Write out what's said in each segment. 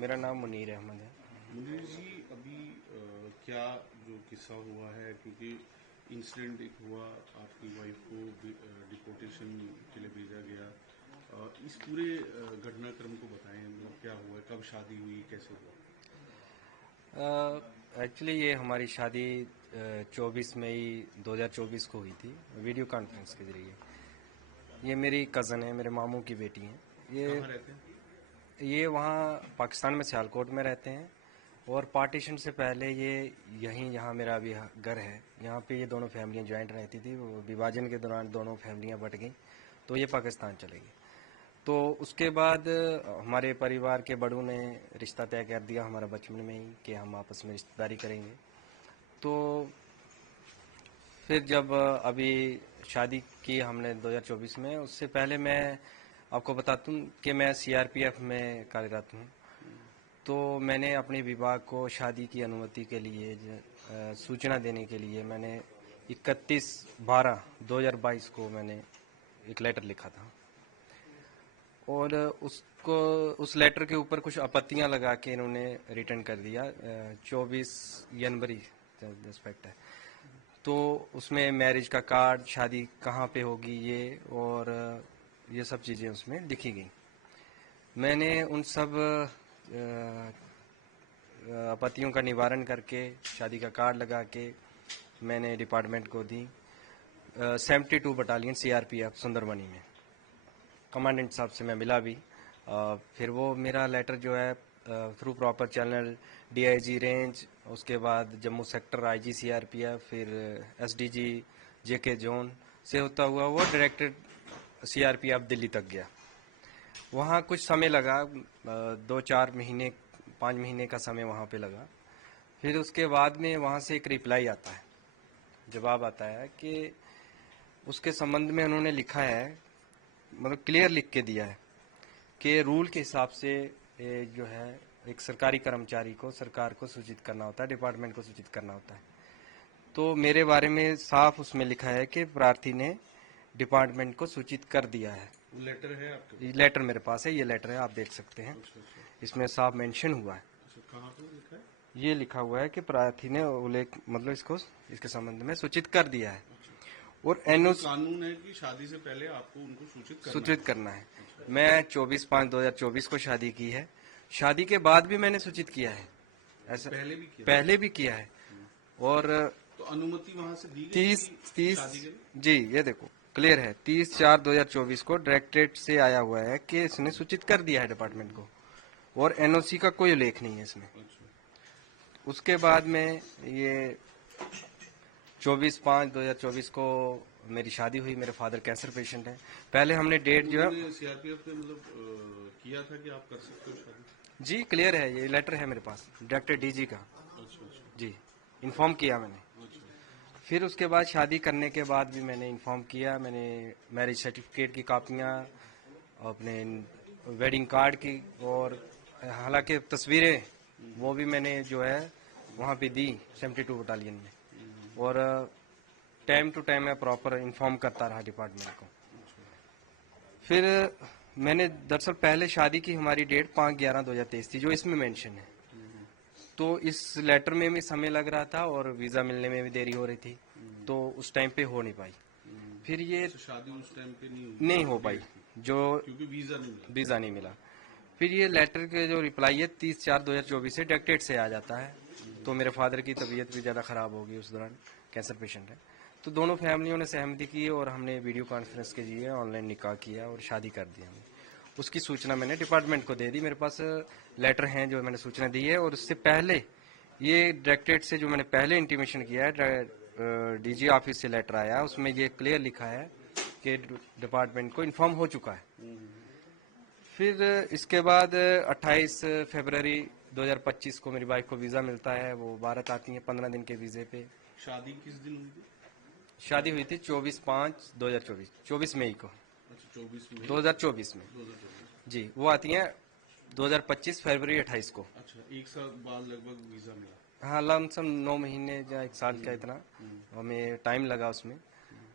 मेरा नाम मुनीर अहमद है। मुनीर जी, अभी क्या जो किस्सा हुआ है, क्योंकि इंसिडेंट एक हुआ, आपकी वाइफ को डिपोर्टेशन के लिए भेजा गया, इस पूरे घटनाक्रम को बताएं, मतलब क्या हुआ, कब शादी हुई, कैसे हुआ? एक्चुअली ये हमारी शादी 24 मई 2024 को हुई थी, वीडियो कॉन्फ्रेंस के जरिए। ये मेरी कज़न है, मेरे मामू की बेटी हैं। कहाँ रहते हैं? ये वहाँ पाकिस्तान में सियालकोट में रहते हैं, और पार्टीशन से पहले ये यहाँ मेरा अभी घर है, यहाँ पे ये दोनों फैमिलियाँ ज्वाइंट रहती थी। वो विभाजन के दौरान दोनों फैमिलियाँ बट गई, तो ये पाकिस्तान चले गए। तो उसके बाद हमारे परिवार के बड़ों ने रिश्ता तय कर दिया हमारा बचपन में ही कि हम आपस में रिश्तेदारी करेंगे। तो फिर जब अभी शादी की हमने 2024 में, उससे पहले मैं आपको बताता हूँ कि मैं सीआरपीएफ में कार्यरत हूँ। तो मैंने अपने विभाग को शादी की अनुमति के लिए सूचना देने के लिए मैंने 31/12/2022 को मैंने एक लेटर लिखा था, और उसको उस लेटर के ऊपर कुछ आपत्तियां लगा के इन्होंने रिटर्न कर दिया। 24 जनवरी रिस्पेक्ट है। तो उसमें मैरिज का कार्ड, शादी कहाँ पे होगी ये, और ये सब चीज़ें उसमें लिखी गई। मैंने उन सब आपत्तियों का निवारण करके शादी का कार्ड लगा के मैंने डिपार्टमेंट को दी। 72 बटालियन सीआरपीएफ सुंदरबनी में कमांडेंट साहब से मैं मिला भी। फिर वो मेरा लेटर जो है through proper channel DIG range, उसके बाद जम्मू सेक्टर आईजी सीआरपीएफ, फिर एसडीजी जेके जोन से होता हुआ वो डायरेक्टेड सीआरपीएफ दिल्ली तक गया। वहाँ कुछ समय लगा, 2-4 महीने 5 महीने का समय वहाँ पे लगा। फिर उसके बाद में वहाँ से एक रिप्लाई आता है, जवाब आता है कि उसके संबंध में उन्होंने लिखा है, मतलब क्लियर लिख के दिया है कि रूल के हिसाब से जो है एक सरकारी कर्मचारी को सरकार को सूचित करना होता है, डिपार्टमेंट को सूचित करना होता है। तो मेरे बारे में साफ उसमें लिखा है कि प्रार्थी ने डिपार्टमेंट को सूचित कर दिया है। लेटर है आपके पास? ये लेटर मेरे पास है, ये लेटर है, आप देख सकते हैं। अच्छा अच्छा इसमें साफ मेंशन हुआ है। अच्छा, कहाँ पे लिखा है? ये लिखा हुआ है कि प्रार्थी ने उल्लेख, मतलब इसको इसके संबंध में सूचित कर दिया है। अच्छा, और मतलब एनओसी कानून है कि शादी से पहले आपको उनको सूचित करना सूचित है। करना है। अच्छा, मैं 24/5/2024 को शादी की है। शादी के बाद भी मैंने सूचित किया है, ऐसा पहले भी किया? पहले भी किया है। और तो अनुमति वहां से दी गई 30 थी 30 शादी के लिए? जी ये देखो क्लियर है, 30/4/2024 को डायरेक्टरेट से आया हुआ है कि इसने सूचित कर दिया है डिपार्टमेंट को, और एनओसी का कोई उल्लेख नहीं है इसमें। अच्छा, उसके बाद में ये 24/5/2024 को मेरी शादी हुई। मेरे फादर कैंसर पेशेंट हैं। पहले हमने डेट जो है, उन्होंने सीआरपीएफ ने मतलब किया था कि आप कर सकते हो शादी? जी क्लियर है, ये लेटर है मेरे पास डायरेक्टर डीजी का। अच्छा अच्छा जी इन्फॉर्म किया मैंने। अच्छा फिर उसके बाद शादी करने के बाद भी मैंने इन्फॉर्म किया। मैंने मैरिज सर्टिफिकेट की कापियाँ, अपने वेडिंग कार्ड की, और हालांकि तस्वीरें वो भी मैंने जो है वहाँ पे दी 72 बटालियन में। और टाइम टू टाइम मैं प्रॉपर इन्फॉर्म करता रहा डिपार्टमेंट को। फिर मैंने दरअसल पहले शादी की हमारी डेट 5/11/2023 थी, जो इसमें मेंशन है। तो इस लेटर में भी समय लग रहा था और वीज़ा मिलने में भी देरी हो रही थी, तो उस टाइम पे हो नहीं पाई। फिर ये अच्छा, शादी उस टाइम पे नहीं हुई नहीं जो हो पाई, डेट थी, जो क्योंकि वीजा नहीं मिला। वीज़ा नहीं मिला। फिर ये लेटर के जो रिप्लाई है 30/4/2024 से डायरेक्टेड से आ जाता है। तो मेरे फादर की तबीयत भी ज़्यादा ख़राब हो गई उस दौरान, कैंसर पेशेंट है। तो दोनों फैमिलियों ने सहमति की और हमने वीडियो कॉन्फ्रेंस के जरिए ऑनलाइन निकाह किया और शादी कर दी हमने। उसकी सूचना मैंने डिपार्टमेंट को दे दी। मेरे पास लेटर हैं जो मैंने सूचना दी है। और उससे पहले ये डायरेक्टेड से जो मैंने पहले इंटीमेशन किया है, डीजी ऑफिस से लेटर आया, उसमें ये क्लियर लिखा है कि डिपार्टमेंट को इन्फॉर्म हो चुका है। फिर इसके बाद 28 फरवरी 2025 को मेरी वाइफ को वीज़ा मिलता है। वो भारत आती है 15 दिन के वीज़े पे। शादी किस दिन हुई थी? शादी हुई थी 24/5/2024, 24 मई को, अच्छा, 24 मई 2024 में। 2024। जी वो आती हैं 2025 फरवरी 28 को। अच्छा, एक साल बाद लगभग वीजा मिला। हाँ लमसम 9 महीने या 1 साल का इतना हमें टाइम लगा उसमें।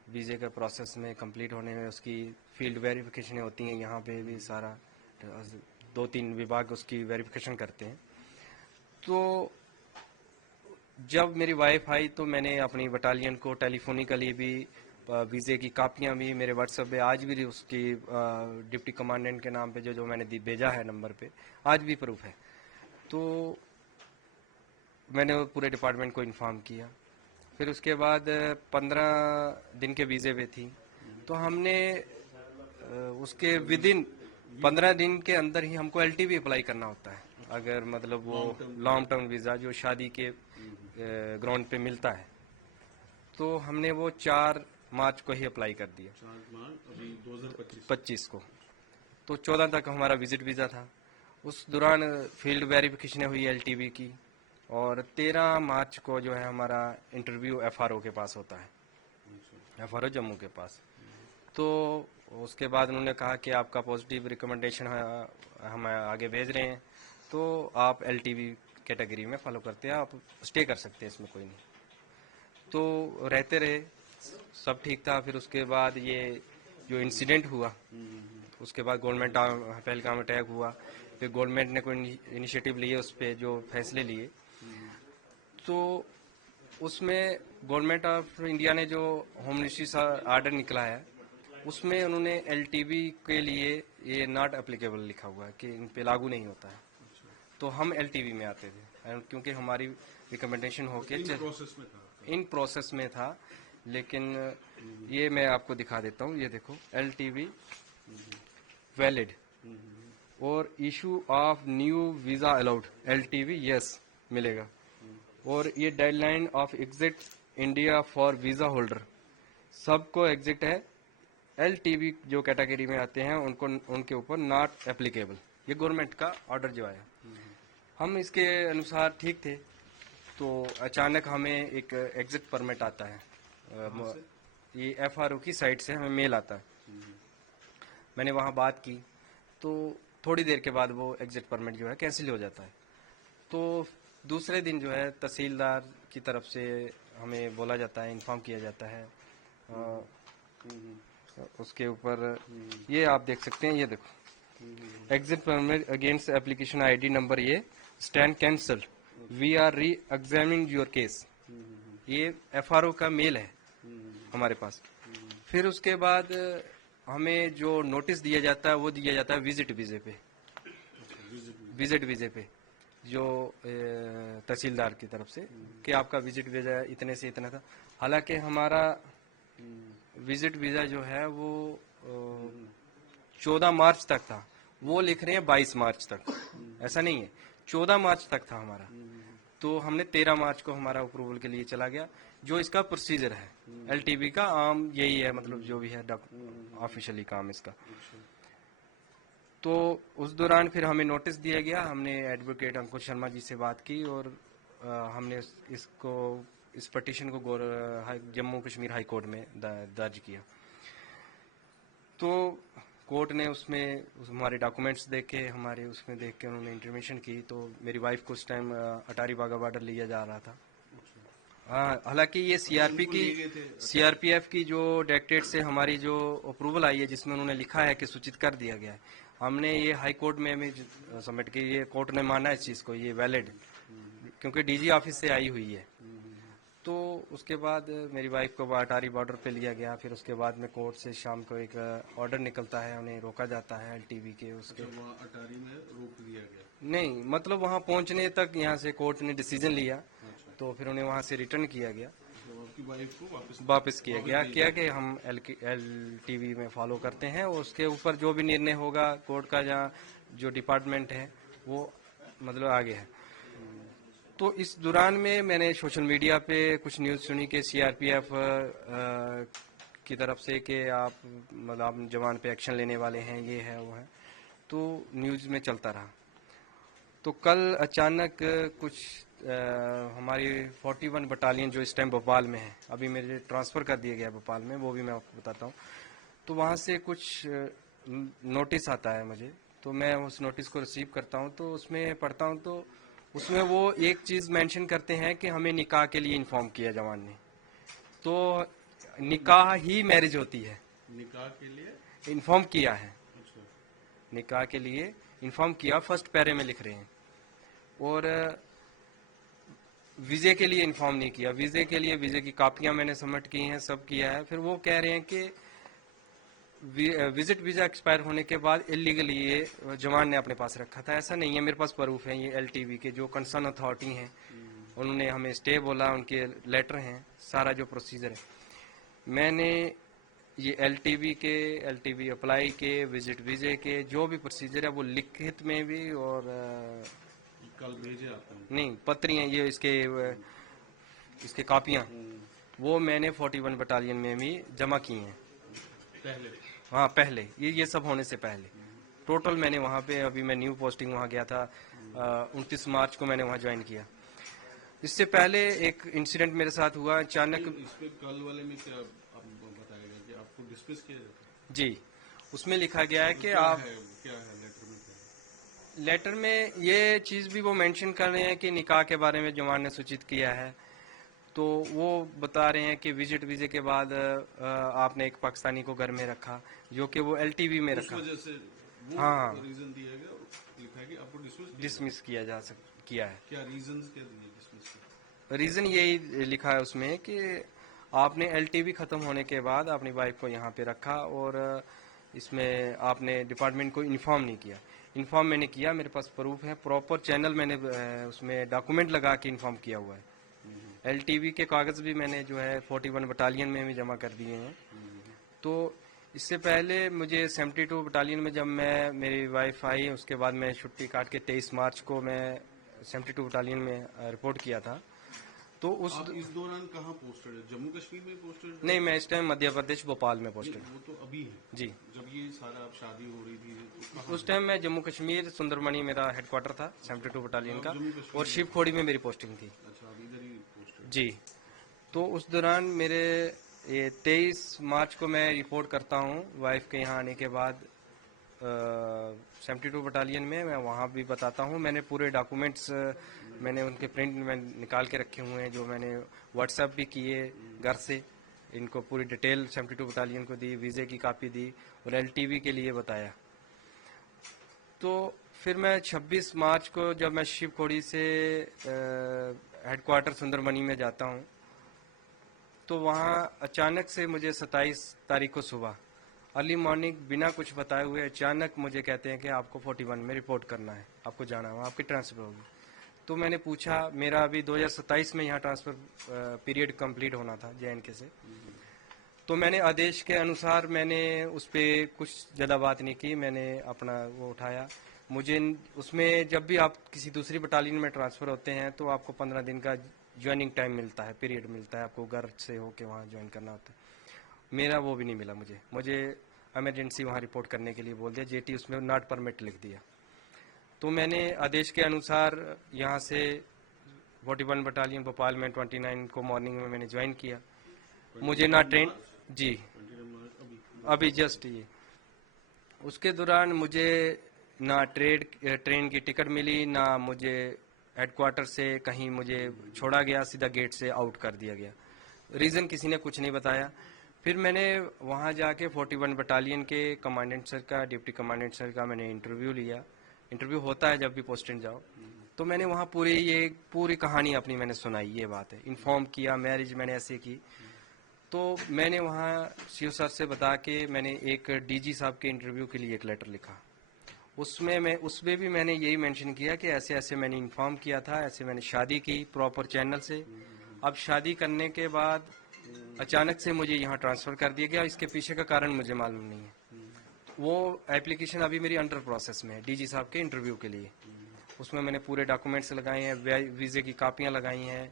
वीज़े का प्रोसेस में कंप्लीट होने में उसकी फील्ड वेरिफिकेशन होती हैं, यहाँ पे भी सारा 2-3 विभाग उसकी वेरिफिकेशन करते हैं। तो जब मेरी वाइफ आई तो मैंने अपनी बटालियन को टेलीफोनिकली भी वीज़े की कापियां भी मेरे व्हाट्सएप पे आज भी उसकी डिप्टी कमांडेंट के नाम पे जो मैंने भेजा है नंबर पे, आज भी प्रूफ है। तो मैंने वो पूरे डिपार्टमेंट को इन्फॉर्म किया। फिर उसके बाद 15 दिन के वीज़े पे थी, तो हमने उसके विदिन 15 दिन के अंदर ही हमको एलटीवी अप्लाई करना होता है, अगर मतलब वो लॉन्ग टर्म वीज़ा जो शादी के ग्राउंड पे मिलता है। तो हमने वो 4 मार्च को ही अप्लाई कर दिया, 4 मार्च अभी 2025 25 को। तो 14 तक हमारा विजिट वीज़ा था। उस दौरान फील्ड वेरिफिकेशन हुई एलटीवी की, और 13 मार्च को जो है हमारा इंटरव्यू एफआरओ के पास होता है, एफआरओ जम्मू के पास। तो उसके बाद उन्होंने कहा कि आपका पॉजिटिव रिकमेंडेशन हम आगे भेज रहे हैं, तो आप एलटीवी कैटेगरी में फॉलो करते हैं, आप स्टे कर सकते हैं, इसमें कोई नहीं। तो रहते रहे, सब ठीक था। फिर उसके बाद ये जो इंसिडेंट हुआ, उसके बाद गवर्नमेंट पहलगाम अटैक हुआ, फिर गवर्नमेंट ने कोई इनिशिएटिव लिए, उस पर जो फैसले लिए, तो उसमें गवर्नमेंट ऑफ इंडिया ने जो होम मिनिस्ट्री सा आर्डर निकला है, उसमें उन्होंने एलटीवी के लिए ये नॉट एप्लीकेबल लिखा हुआ है कि इन पे लागू नहीं होता है। तो हम एलटीवी में आते थे, क्योंकि हमारी रिकमेंडेशन होके इन प्रोसेस में था। लेकिन ये मैं आपको दिखा देता हूँ, ये देखो एलटीवी वैलिड और issue of new visa allowed, LTV yes मिलेगा। और ये deadline of exit India for visa holder, सबको एग्जिट है। एलटीवी जो कैटेगरी में आते हैं उनको, उनके ऊपर नॉट एप्लीकेबल, ये गवर्नमेंट का ऑर्डर जो आया। हम इसके अनुसार ठीक थे, तो अचानक हमें एक एग्जिट परमिट आता है, ये एफआरओ की साइट से हमें मेल आता है। मैंने वहाँ बात की, तो थोड़ी देर के बाद वो एग्जिट परमिट जो है कैंसिल हो जाता है। तो दूसरे दिन जो है तहसीलदार की तरफ से हमें बोला जाता है, इन्फॉर्म किया जाता है। उसके ऊपर ये आप देख सकते हैं, ये देखो exit permit against application ID number ये स्टैंड कैंसल, वी आर री एग्जामिनिंग योर केस। ये एफआरओ का मेल है हमारे पास। फिर उसके बाद हमें जो नोटिस दिया जाता है वो दिया जाता है विजिट वीजे पे, विजिट वीजे पे जो तहसीलदार की तरफ से कि आपका विजिट वीजा इतने से इतना था। हालांकि हमारा विजिट वीजा जो है वो 14 मार्च तक था, वो लिख रहे हैं 22 मार्च तक, ऐसा नहीं है, 14 मार्च तक था हमारा। तो हमने 13 मार्च को हमारा अप्रूवल के लिए चला गया। जो इसका प्रोसीजर है एलटीवी का आम यही है, मतलब जो भी है ऑफिशियली काम इसका। तो उस दौरान फिर हमें नोटिस दिया गया, हमने एडवोकेट अंकुर शर्मा जी से बात की, और हमने इस पटिशन को जम्मू कश्मीर हाई कोर्ट में दर्ज किया। तो कोर्ट ने उसमें हमारे डॉक्यूमेंट्स देखे, हमारे उसमें देख के उन्होंने इंटीमेशन की। तो मेरी वाइफ को उस टाइम अटारी वाघा बॉर्डर लिया जा रहा था। हालांकि ये सीआरपीएफ की जो डायरेक्टरेट से हमारी जो अप्रूवल आई है, जिसमें उन्होंने लिखा है कि सूचित कर दिया गया है, हमने ये हाई कोर्ट में भी सबमिट की। ये कोर्ट ने माना इस चीज़ को, ये वैलिड, क्योंकि डीजी ऑफिस से आई हुई है। तो उसके बाद मेरी वाइफ को अटारी बॉर्डर पे लिया गया। फिर उसके बाद में कोर्ट से शाम को एक ऑर्डर निकलता है, उन्हें रोका जाता है एलटीवी के उसके। वहाँ अटारी में रोक दिया गया? नहीं, मतलब वहाँ पहुँचने तक यहाँ से कोर्ट ने डिसीजन लिया, तो फिर उन्हें वहाँ से रिटर्न किया गया, आपकी वाइफ को वापस किया गया कि हम एलटीवी में फॉलो करते हैं, और उसके ऊपर जो भी निर्णय होगा कोर्ट का, जहाँ जो डिपार्टमेंट है वो मतलब आगे है। तो इस दौरान में मैंने सोशल मीडिया पे कुछ न्यूज़ सुनी कि सीआरपीएफ की तरफ से कि आप मतलब जवान पे एक्शन लेने वाले हैं, ये है वो है, तो न्यूज़ में चलता रहा। तो कल अचानक कुछ हमारी 41 बटालियन जो इस टाइम भोपाल में है, अभी मेरे ट्रांसफ़र कर दिया गया भोपाल में, वो भी मैं आपको बताता हूँ। तो वहाँ से कुछ नोटिस आता है मुझे, तो मैं उस नोटिस को रिसीव करता हूँ, तो उसमें पढ़ता हूँ, तो उसमें वो एक चीज़ मेंशन करते हैं कि हमें निकाह के लिए इन्फॉर्म किया जवान ने। तो निकाह ही मैरिज होती है, निकाह के लिए इन्फॉर्म किया है, निकाह के लिए इन्फॉर्म किया, फर्स्ट पैरे में लिख रहे हैं। और वीजे के लिए इन्फॉर्म नहीं किया। वीजे के लिए वीजे की कापियां मैंने सबमिट की हैं, सब किया है। फिर वो कह रहे हैं कि विजिट वीजा एक्सपायर होने के बाद इलीगली ये जवान ने अपने पास रखा था। ऐसा नहीं है, मेरे पास प्रूफ है। ये एलटीवी के जो कंसर्न अथॉरिटी हैं उन्होंने हमें स्टे बोला, उनके लेटर हैं, सारा जो प्रोसीजर है। मैंने ये एलटीवी अप्लाई के, विजिट वीजे के जो भी प्रोसीजर है वो लिखित में भी और कल भेजे आपने? नहीं, पत्री हैं ये, इसके कापियां वो मैंने 41 बटालियन में भी जमा की हैं पहले? हाँ, पहले ये सब होने से पहले। टोटल मैंने वहाँ पे, अभी मैं न्यू पोस्टिंग वहाँ गया था, 29 मार्च को मैंने वहाँ ज्वाइन किया। इससे पहले एक इंसिडेंट मेरे साथ हुआ अचानक। इस पे कल वाले में क्या आप बताएगा कि आपको डिस्मिस किया जाता है? जी, उसमें लिखा गया है कि क्या आप है लेटर में? क्या है लेटर में ये चीज़ भी वो मेंशन कर रहे हैं कि निकाह के बारे में जवान ने सूचित किया है। तो वो बता रहे हैं कि विजिट वीजे के बाद आपने एक पाकिस्तानी को घर में रखा, जो कि वो एलटीवी में उस रखा। वजह से वो हाँ, रीजन दिया गया, लिखा है कि आपको डिसमिस किया किया है। क्या रीजंस क्या दिए डिसमिस के? रीजन यही लिखा है उसमें कि आपने एलटीवी खत्म होने के बाद अपनी वाइफ को यहाँ पे रखा और इसमें आपने डिपार्टमेंट को इन्फॉर्म नहीं किया। इन्फॉर्म मैंने किया, मेरे पास प्रूफ है, प्रॉपर चैनल मैंने उसमें डॉक्यूमेंट लगा के इन्फॉर्म किया हुआ है। एलटीवी के कागज भी मैंने जो है 41 बटालियन में भी जमा कर दिए हैं। तो इससे पहले मुझे 72 बटालियन में जब मेरी वाइफ आई, उसके बाद मैं छुट्टी काट के 23 मार्च को मैं 72 बटालियन में रिपोर्ट किया था। तो आप इस दौरान कहाँ पोस्टेड है? जम्मू कश्मीर में पोस्टेड? नहीं, मैं इस टाइम मध्य प्रदेश भोपाल में पोस्टेड। वो तो अभी है जी, जब ये सारा आप शादी हो रही थी तो कहाँ? उस टाइम मैं जम्मू कश्मीर सुंदरमणि मेरा हेडक्वार्टर था 72 बटालियन का, जम्मू कश्मीर और शिवखोड़ी में मेरी पोस्टिंग थी। अच्छा, आप इधर ही पोस्टेड? जी, तो उस दौरान मेरे ये 23 मार्च को मैं रिपोर्ट करता हूँ वाइफ के यहाँ आने के बाद 72 बटालियन में। मैं वहाँ भी बताता हूँ, मैंने पूरे डॉक्यूमेंट्स मैंने उनके प्रिंट में निकाल के रखे हुए हैं, जो मैंने व्हाट्सएप भी किए घर से। इनको पूरी डिटेल 72 बटालियन को दी, वीज़े की कापी दी और एलटीवी के लिए बताया। तो फिर मैं 26 मार्च को जब मैं शिवखोड़ी से हेडक्वार्टर सुंदरमणि में जाता हूँ, तो वहाँ अचानक से मुझे 27 तारीख को सुबह अर्ली मॉर्निंग बिना कुछ बताए हुए अचानक मुझे कहते हैं कि आपको 41 में रिपोर्ट करना है, आपको जाना है, आपकी ट्रांसफ़र होगी। तो मैंने पूछा, मेरा अभी 2027 में यहाँ ट्रांसफ़र पीरियड कंप्लीट होना था JNK से। तो मैंने आदेश के अनुसार मैंने उस पर कुछ ज़्यादा बात नहीं की, मैंने अपना वो उठाया। मुझे उसमें जब भी आप किसी दूसरी बटालियन में ट्रांसफ़र होते हैं तो आपको 15 दिन का ज्वाइनिंग टाइम मिलता है, पीरियड मिलता है, आपको घर से होके वहाँ ज्वाइन करना होता है। मेरा वो भी नहीं मिला। मुझे इमरजेंसी वहाँ रिपोर्ट करने के लिए बोल दिया, जेटी उसमें नॉट परमिट लिख दिया। तो मैंने आदेश के अनुसार यहाँ से 41 बटालियन भोपाल में 29 को मॉर्निंग में मैंने ज्वाइन किया। मुझे ना ट्रेन, जी अभी जस्ट ये, उसके दौरान मुझे ना ट्रेन की टिकट मिली, ना मुझे हेडक्वार्टर से कहीं मुझे छोड़ा गया, सीधा गेट से आउट कर दिया गया। रीज़न किसी ने कुछ नहीं बताया। फिर मैंने वहाँ जाके 41 बटालियन के कमांडेंट सर का, डिप्टी कमांडेंट सर का मैंने इंटरव्यू लिया। इंटरव्यू होता है जब भी पोस्टिंग जाओ। तो मैंने वहाँ पूरी कहानी अपनी मैंने सुनाई, ये बात है, इन्फॉर्म किया, मैरिज मैंने ऐसे की। तो मैंने वहाँ सीओ सर से बता के मैंने एक डीजी साहब के इंटरव्यू के लिए एक लेटर लिखा। उसमें भी मैंने यही मेंशन किया कि ऐसे ऐसे मैंने इन्फॉर्म किया था, ऐसे मैंने शादी की प्रॉपर चैनल से। अब शादी करने के बाद अचानक से मुझे यहाँ ट्रांसफ़र कर दिया गया, इसके पीछे का कारण मुझे मालूम नहीं है। वो एप्लीकेशन अभी मेरी अंडर प्रोसेस में है डीजी साहब के इंटरव्यू के लिए। उसमें मैंने पूरे डॉक्यूमेंट्स लगाए हैं, वीज़े की कापियाँ लगाई हैं,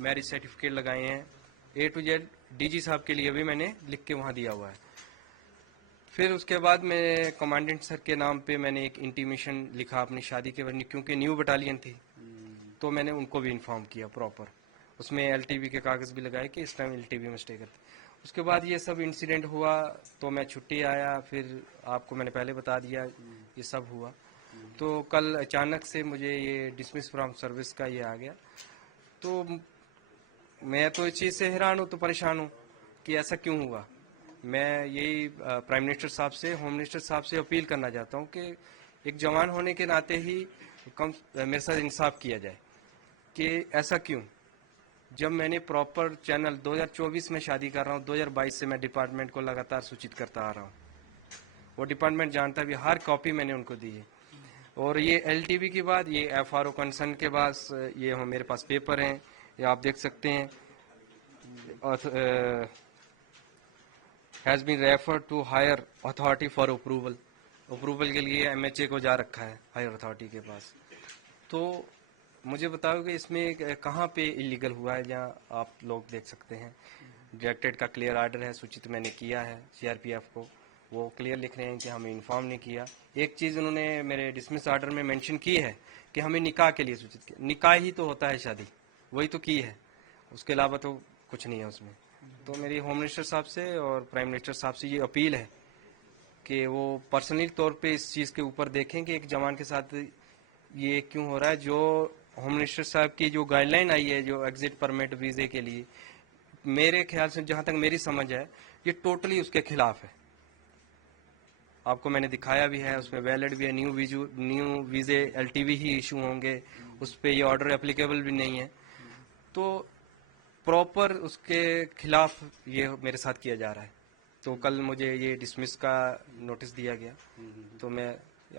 मैरिज सर्टिफिकेट लगाए हैं, A to Z डीजी साहब के लिए भी मैंने लिख के वहाँ दिया हुआ है। फिर उसके बाद मैं कमांडेंट सर के नाम पे मैंने एक इंटीमेशन लिखा अपनी शादी के वजह, क्योंकि न्यू बटालियन थी तो मैंने उनको भी इन्फॉर्म किया प्रॉपर। उसमें एलटीवी के कागज़ भी लगाए कि इस टाइम एलटीवी में स्टे करते। उसके बाद ये सब इंसिडेंट हुआ तो मैं छुट्टी आया, फिर आपको मैंने पहले बता दिया ये सब हुआ। तो कल अचानक से मुझे ये डिसमिस फ्रॉम सर्विस का ये आ गया। तो मैं तो इस चीज़ से हैरान हूँ, तो परेशान हूँ कि ऐसा क्यों हुआ। मैं यही प्राइम मिनिस्टर साहब से, होम मिनिस्टर साहब से अपील करना चाहता हूँ कि एक जवान होने के नाते ही कम मेरे साथ इंसाफ किया जाए कि ऐसा क्यों। जब मैंने प्रॉपर चैनल 2024 में शादी कर रहा हूँ, 2022 से मैं डिपार्टमेंट को लगातार सूचित करता आ रहा हूँ। वो डिपार्टमेंट जानता भी, हर कॉपी मैंने उनको दी है। और ये एलटीवी की बात, ये एफआरओ कंसर्न के पास, ये मेरे पास पेपर हैं, ये आप देख सकते हैं। Has been referred to higher authority for approval. Approval के लिए एमएचए को जा रखा है हायर अथॉरिटी के पास। तो मुझे बताओ कि इसमें कहाँ पे इलीगल हुआ है, जहाँ आप लोग देख सकते हैं डायरेक्टेड का क्लियर ऑर्डर है, सूचित मैंने किया है सीआरपीएफ को, वो क्लियर लिख रहे हैं कि हमें इन्फॉर्म नहीं किया। एक चीज़ उन्होंने मेरे डिसमिस ऑर्डर में मेंशन की है कि हमें निकाह के लिए सूचित किया। निकाह ही तो होता है शादी, वही तो की है, उसके अलावा तो कुछ नहीं है उसमें। तो मेरी होम मिनिस्टर साहब से और प्राइम मिनिस्टर साहब से ये अपील है कि वो पर्सनली तौर पे इस चीज़ के ऊपर देखें कि एक जवान के साथ ये क्यों हो रहा है। जो होम मिनिस्टर साहब की जो गाइडलाइन आई है जो एग्जिट परमिट वीज़े के लिए, मेरे ख्याल से जहां तक मेरी समझ है ये टोटली उसके खिलाफ है। आपको मैंने दिखाया भी है, उसमें वैलिड भी है, न्यू वीज़े एलटीवी ही इशू होंगे, उस पर ये ऑर्डर एप्लीकेबल भी नहीं है। तो प्रॉपर उसके खिलाफ ये मेरे साथ किया जा रहा है। तो कल मुझे ये डिसमिस का नोटिस दिया गया, तो मैं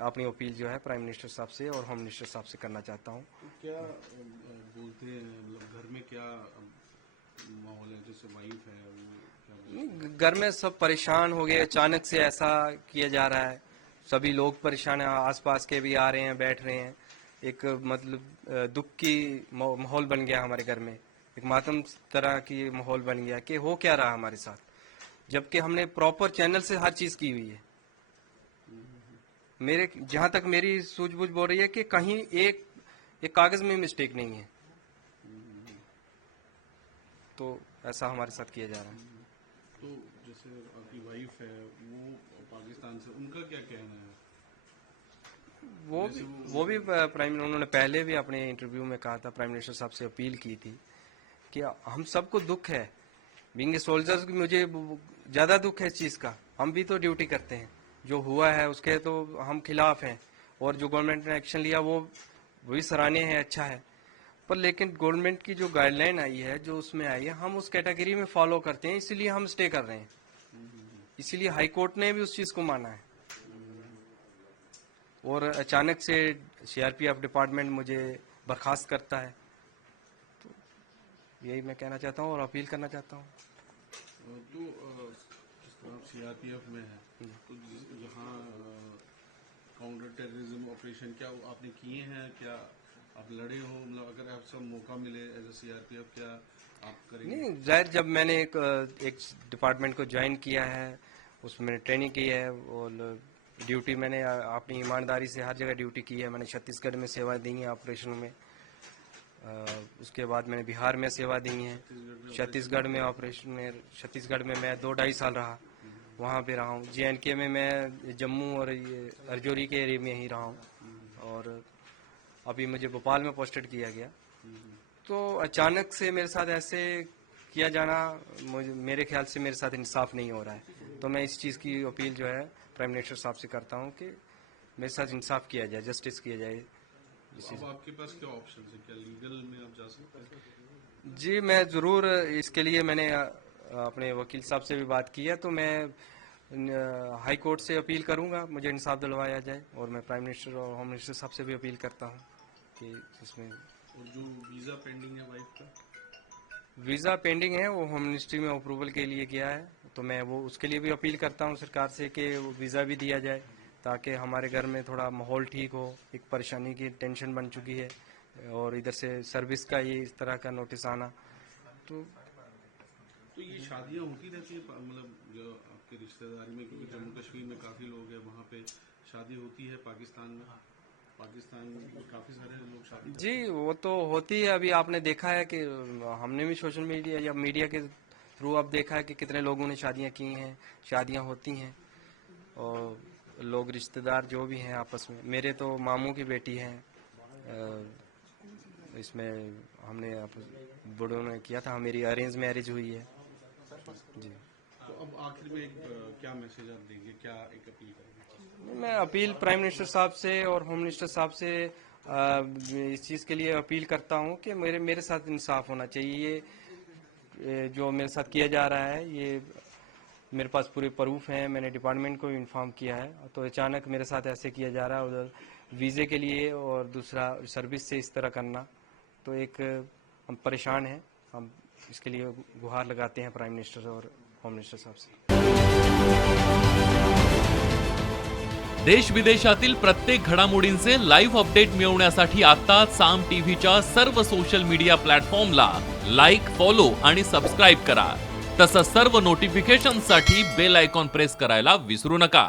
अपनी अपील जो है प्राइम मिनिस्टर साहब से और होम मिनिस्टर साहब से करना चाहता हूँ। तो क्या बोलते हैं, मतलब घर में क्या माहौल है, जैसे वाइफ है वो क्या बोलते हैं? घर में सब परेशान हो गए, अचानक से ऐसा किया जा रहा है। सभी लोग परेशान हैं, आसपास के भी आ रहे हैं, बैठ रहे हैं। एक मतलब दुख की माहौल बन गया हमारे घर में, एक मातम तरह की माहौल बन गया कि हो क्या रहा हमारे साथ, जबकि हमने प्रॉपर चैनल से हर चीज की हुई है। मेरे जहां तक मेरी सूझबूझ बोल रही है कि कहीं एक कागज में मिस्टेक नहीं है, तो ऐसा हमारे साथ किया जा रहा है। तो जैसे आपकी वाइफ है वो पाकिस्तान से, उनका क्या कहना है? वो भी प्राइम, उन्होंने पहले भी अपने इंटरव्यू में कहा था, प्राइम मिनिस्टर साहब से अपील की थी कि हम सबको दुख है, बीइंग ए सोल्जर्स, मुझे ज्यादा दुख है इस चीज का। हम भी तो ड्यूटी करते हैं, जो हुआ है उसके तो हम खिलाफ हैं, और जो गवर्नमेंट ने एक्शन लिया वो भी सराहनीय है, अच्छा है। पर लेकिन गवर्नमेंट की जो गाइडलाइन आई है, जो उसमें आई है, हम उस कैटेगरी में फॉलो करते हैं, इसीलिए हम स्टे कर रहे हैं। इसीलिए हाई कोर्ट ने भी उस चीज को माना है। और अचानक से सीआरपीएफ डिपार्टमेंट मुझे बर्खास्त करता है, तो यही मैं कहना चाहता हूँ और अपील करना चाहता हूँ। तो जिस तरह आप सीआरपीएफ में है, तो यहाँ काउंटर टेररिज्म ऑपरेशन क्या आपने किए हैं, क्या आप लड़े हो? मतलब अगर आपसे मौका मिले एज ए सीआरपीएफ, क्या आप करेंगे? नहीं, जाहिर जब मैंने एक डिपार्टमेंट को ज्वाइन किया है, उसमें मैंने ट्रेनिंग की है, और ड्यूटी मैंने अपनी ईमानदारी से हर जगह ड्यूटी की है। मैंने छत्तीसगढ़ में सेवा दी है ऑपरेशनों में, उसके बाद मैंने बिहार में सेवा दी है, छत्तीसगढ़ में ऑपरेशन में, छत्तीसगढ़ में मैं 2-2.5 साल रहा, वहाँ पे रहा हूँ। जेएनके में मैं जम्मू और ये राजौरी के एरिया में ही रहा हूँ, और अभी मुझे भोपाल में पोस्टेड किया गया। तो अचानक से मेरे साथ ऐसे किया जाना, मुझे मेरे ख्याल से मेरे साथ इंसाफ नहीं हो रहा है। तो मैं इस चीज़ की अपील जो है प्राइम मिनिस्टर साहब से करता हूँ कि मेरे साथ इंसाफ किया जाए, जस्टिस किया जाए। तो अब आपके पास क्या ऑप्शन है, क्या लीगल में आप जा सकते हैं? जी, मैं ज़रूर इसके लिए मैंने अपने वकील साहब से भी बात की है, तो मैं हाई कोर्ट से अपील करूंगा मुझे इंसाफ दिलवाया जाए, और मैं प्राइम मिनिस्टर और होम मिनिस्टर साहब से भी अपील करता हूं कि इसमें और जो वीजा पेंडिंग है वाइफ का? वीज़ा पेंडिंग है, वो होम मिनिस्ट्री में अप्रूवल के लिए गया है, तो मैं वो उसके लिए भी अपील करता हूं सरकार से कि वो वीज़ा भी दिया जाए, ताकि हमारे घर में थोड़ा माहौल ठीक हो। एक परेशानी की टेंशन बन चुकी है, और इधर से सर्विस का ये इस तरह का नोटिस आना। तो तो ये शादियां होती रहती है, मतलब जो आपके रिश्तेदारी में, क्योंकि जम्मू कश्मीर में काफी लोग हैं, वहाँ पे शादी होती है, पाकिस्तान में काफी सारे लोग शादी करते जी, हैं। वो तो होती है। अभी आपने देखा है कि हमने भी सोशल मीडिया या मीडिया के थ्रू अब देखा है कि कितने लोगों ने शादियां की हैं, शादियां होती हैं, और लोग रिश्तेदार जो भी हैं आपस में। मेरे तो मामू की बेटी है, इसमें हमने बड़ों ने किया था, मेरी अरेंज मैरिज हुई है। जी। तो अब आखिर में एक क्या मैसेज आप देंगे, क्या एक अपील करेंगे? मैं अपील प्राइम मिनिस्टर साहब से और होम मिनिस्टर साहब से इस चीज़ के लिए अपील करता हूं कि मेरे साथ इंसाफ होना चाहिए। ये जो मेरे साथ किया जा रहा है, ये मेरे पास पूरे प्रूफ हैं, मैंने डिपार्टमेंट को भी इन्फॉर्म किया है। तो अचानक मेरे साथ ऐसे किया जा रहा है, उधर वीज़े के लिए और दूसरा सर्विस से इस तरह करना, तो एक हम परेशान हैं। हम इसके लिए गुहार लगाते हैं प्राइम मिनिस्टर और होम मिनिस्टर साहब से। देश विदेशातील प्रत्येक घडामोडींचे लाईव्ह अपडेट मिळवण्यासाठी आता साम टीव्हीच्या सर्व सोशल मीडिया प्लॅटफॉर्मला लाईक, फॉलो आणि सबस्क्राईब करा। तसंच सर्व नोटिफिकेशनसाठी बेल आयकॉन प्रेस करायला विसरू नका।